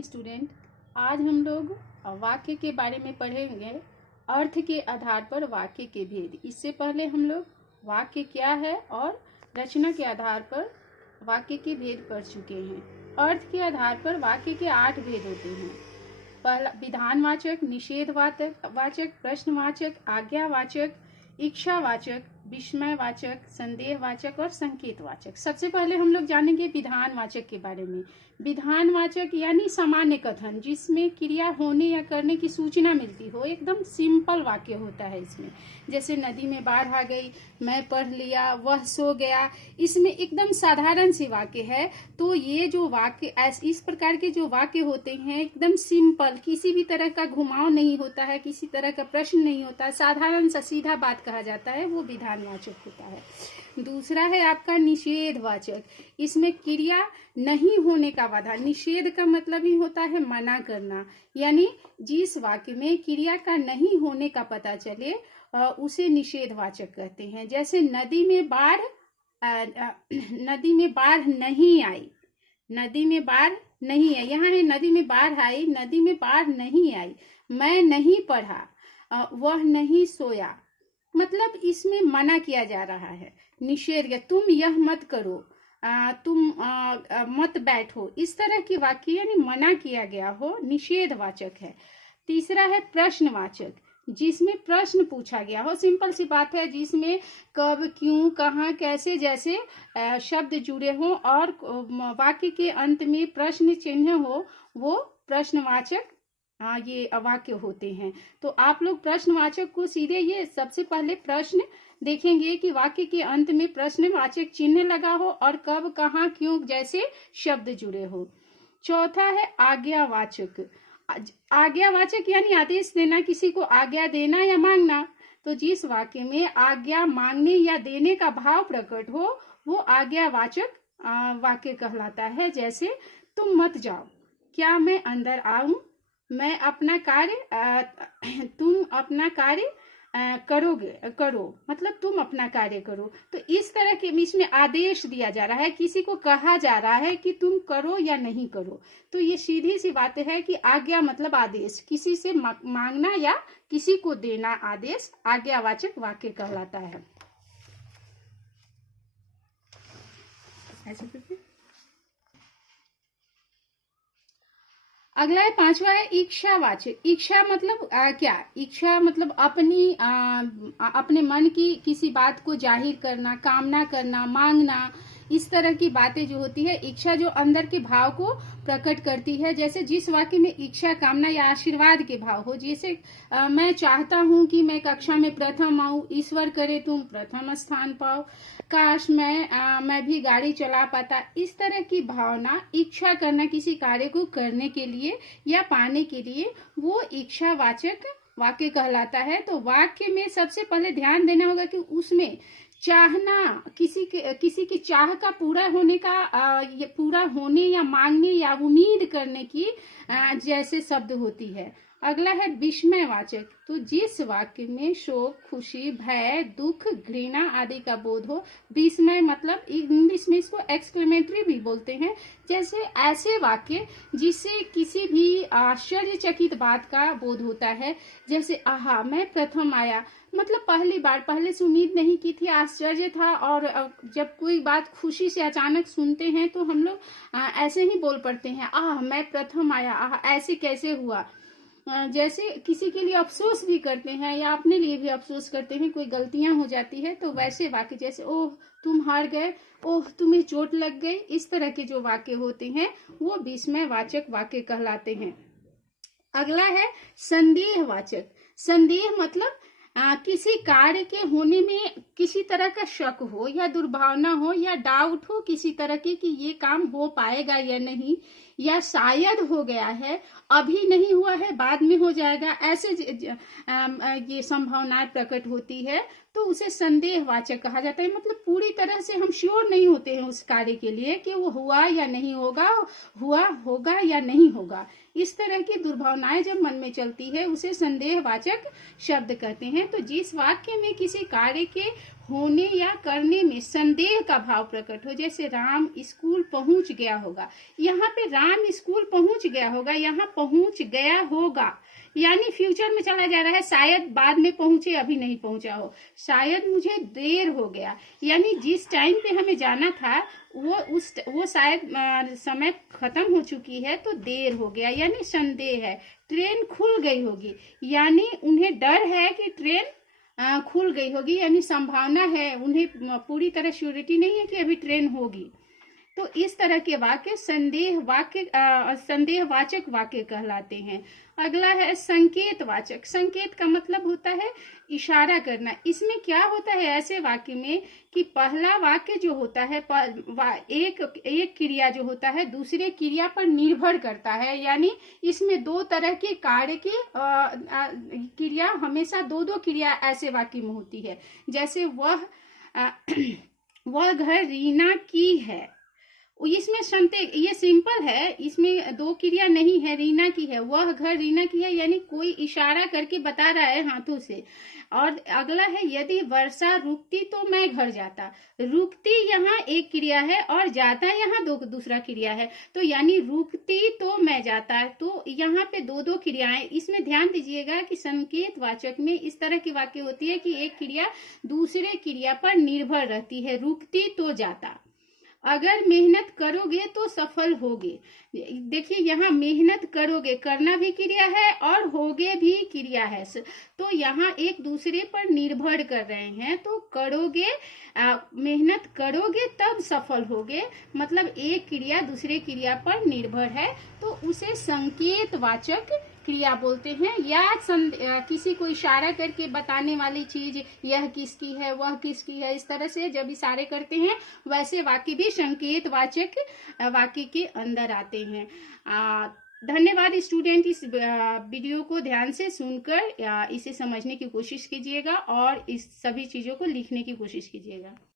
Morning student. आज हम लोग वाक्य के बारे में पढ़ेंगे, अर्थ के आधार पर वाक्य के भेद। इससे पहले हम लोग वाक्य क्या है और रचना के आधार पर वाक्य के भेद पढ़ चुके हैं। अर्थ के आधार पर वाक्य के 8 भेद होते हैं। पहला विधानवाचक, निषेधवाचक, प्रश्नवाचक, आज्ञावाचक, इच्छावाचक, विस्मयवाचक, संदेहवाचक और संकेतवाचक। सबसे पहले हम लोग जानेंगे विधानवाचक के बारे में। विधानवाचक यानी सामान्य कथन, जिसमें क्रिया होने या करने की सूचना मिलती हो। एकदम सिंपल वाक्य होता है इसमें। जैसे नदी में बाढ़ आ गई, मैं पढ़ लिया, वह सो गया। इसमें एकदम साधारण सी वाक्य है। तो ये जो वाक्य इस प्रकार के जो वाक्य होते हैं एकदम सिंपल, किसी भी तरह का घुमाव नहीं होता है, किसी तरह का प्रश्न नहीं होता है, साधारण सा सीधा बात कहा जाता है, वो विधानवाचक होता है। दूसरा है आपका निषेधवाचक। इसमें क्रिया नहीं होने का वादा। निषेध का मतलब ही होता है मना करना, यानी जिस वाक्य में क्रिया का नहीं होने का पता चले उसे निषेधवाचक कहते हैं। जैसे नदी में बाढ़ नहीं आई, नदी में बाढ़ नहीं आई। यहाँ है नदी में बाढ़ आई, नदी में बाढ़ नहीं आई। मैं नहीं पढ़ा, वह नहीं सोया। मतलब इसमें मना किया जा रहा है, निषेध। तुम यह मत करो, तुम मत बैठो। इस तरह की वाक्य यानी मना किया गया हो, निषेधवाचक है। तीसरा है प्रश्नवाचक, जिसमें प्रश्न पूछा गया हो। सिंपल सी बात है, जिसमें कब, क्यों, कहाँ, कैसे जैसे शब्द जुड़े हों और वाक्य के अंत में प्रश्न चिन्ह हो, वो प्रश्नवाचक ये वाक्य होते हैं। तो आप लोग प्रश्नवाचक को सीधे ये सबसे पहले प्रश्न देखेंगे कि वाक्य के अंत में प्रश्नवाचक चिन्ह लगा हो और कब, कहाँ, क्यों जैसे शब्द जुड़े हो। चौथा है आज्ञावाचक। आज्ञावाचक यानी आदेश देना, किसी को आज्ञा देना या मांगना। तो जिस वाक्य में आज्ञा मांगने या देने का भाव प्रकट हो वो आज्ञावाचक वाक्य कहलाता है। जैसे तुम मत जाओ, क्या मैं अंदर आऊं, मैं अपना कार्य तुम अपना कार्य करो, मतलब तुम अपना कार्य करो। तो इस तरह के इसमें आदेश दिया जा रहा है, किसी को कहा जा रहा है कि तुम करो या नहीं करो। तो ये सीधी सी बात है कि आज्ञा मतलब आदेश, किसी से मांगना या किसी को देना आदेश आज्ञावाचक वाक्य कहलाता है। अगला है पांचवा है इच्छावाचक। इच्छा मतलब क्या? इच्छा मतलब अपने मन की किसी बात को जाहिर करना, कामना करना, मांगना। इस तरह की बातें जो होती है, इच्छा जो अंदर के भाव को प्रकट करती है। जैसे जिस वाक्य में इच्छा, कामना या आशीर्वाद के भाव हो, जैसे मैं चाहता हूं कि मैं कक्षा में प्रथम आऊं, ईश्वर करे तुम प्रथम स्थान पाओ, काश मैं भी गाड़ी चला पाता। इस तरह की भावना, इच्छा करना किसी कार्य को करने के लिए या पाने के लिए, वो इच्छावाचक वाक्य कहलाता है। तो वाक्य में सबसे पहले ध्यान देना होगा कि उसमें चाहना, किसी की चाह का पूरा होने का पूरा होने या मांगने या उम्मीद करने की जैसे शब्द होती है। अगला है विस्मयवाचक। तो जिस वाक्य में शोक, खुशी, भय, दुख, घृणा आदि का बोध हो। विस्मय मतलब इंग्लिश में इसको एक्सक्लेमेटरी भी बोलते हैं। जैसे ऐसे वाक्य जिससे किसी भी आश्चर्यचकित बात का बोध होता है। जैसे आहा, मैं प्रथम आया, मतलब पहली बार, पहले से उम्मीद नहीं की थी, आश्चर्य था। और जब कोई बात खुशी से अचानक सुनते हैं तो हम लोग ऐसे ही बोल पड़ते हैं, आह मैं प्रथम आया, आह ऐसे कैसे हुआ। जैसे किसी के लिए अफसोस भी करते हैं या अपने लिए भी अफसोस करते हैं, कोई गलतियां हो जाती है, तो वैसे वाक्य जैसे ओह तुम हार गए, ओह तुम्हें चोट लग गई। इस तरह के जो वाक्य होते हैं वो विस्मयवाचक वाक्य कहलाते हैं। अगला है संदेहवाचक। संदेह मतलब किसी कार्य के होने में किसी तरह का शक हो या दुर्भावना हो या डाउट हो किसी तरह की कि ये काम हो पाएगा या नहीं, या शायद हो गया है, अभी नहीं हुआ है, बाद में हो जाएगा, ऐसे ये संभावनाएं प्रकट होती है, तो उसे संदेहवाचक कहा जाता है। मतलब पूरी तरह से हम श्योर नहीं होते हैं उस कार्य के लिए कि वो हुआ या नहीं होगा, होगा या नहीं होगा। इस तरह की दुर्भावनाएं जब मन में चलती है उसे संदेहवाचक शब्द कहते हैं। तो जिस वाक्य में किसी कार्य के होने या करने में संदेह का भाव प्रकट हो, जैसे राम स्कूल पहुंच गया होगा, यहाँ पे राम स्कूल पहुंच गया होगा, यहाँ पहुंच गया होगा यानी फ्यूचर में चला जा रहा है, शायद बाद में पहुंचे, अभी नहीं पहुंचा हो, शायद मुझे देर हो गया, यानी जिस टाइम पे हमें जाना था वो शायद समय खत्म हो चुकी है तो देर हो गया, यानी संदेह है। ट्रेन खुल गई होगी, यानी उन्हें डर है कि ट्रेन खुल गई होगी, यानी संभावना है, उन्हें पूरी तरह श्योरिटी नहीं है कि अभी ट्रेन होगी। तो इस तरह के वाक्य संदेहवाचक वाक्य कहलाते हैं। अगला है संकेतवाचक। संकेत का मतलब होता है इशारा करना। इसमें क्या होता है ऐसे वाक्य में कि पहला वाक्य जो होता है, एक क्रिया जो होता है दूसरे क्रिया पर निर्भर करता है, यानी इसमें दो तरह के कार्य की क्रिया, हमेशा दो दो क्रिया ऐसे वाक्य में होती है। जैसे वह घर रीना की है, इसमें संदेह, ये सिंपल है, इसमें दो क्रिया नहीं है, रीना की है, वह घर रीना की है, यानी कोई इशारा करके बता रहा है हाथों से। और अगला है यदि वर्षा रुकती तो मैं घर जाता। रुकती यहाँ एक क्रिया है और जाता यहाँ दूसरा क्रिया है, तो यानी रुकती तो मैं जाता, तो यहाँ पे दो दो क्रियाएं। इसमें ध्यान दीजिएगा कि संकेत वाचक में इस तरह की वाक्य होती है कि एक क्रिया दूसरे क्रिया पर निर्भर रहती है, रुकती तो जाता। अगर मेहनत करोगे तो सफल होगे। देखिए यहाँ मेहनत करोगे, करना भी क्रिया है और होगे भी क्रिया है, तो यहाँ एक दूसरे पर निर्भर कर रहे हैं। तो करोगे, मेहनत करोगे तब सफल होगे, मतलब एक क्रिया दूसरे क्रिया पर निर्भर है, तो उसे संकेतवाचक क्रिया बोलते हैं। या किसी को इशारा करके बताने वाली चीज, यह किसकी है, वह किसकी है, इस तरह से जब इशारे करते हैं वैसे वाक्य भी संकेतवाचक वाक्य के अंदर आते हैं। धन्यवाद स्टूडेंट, इस वीडियो को ध्यान से सुनकर इसे समझने की कोशिश कीजिएगा और इस सभी चीजों को लिखने की कोशिश कीजिएगा।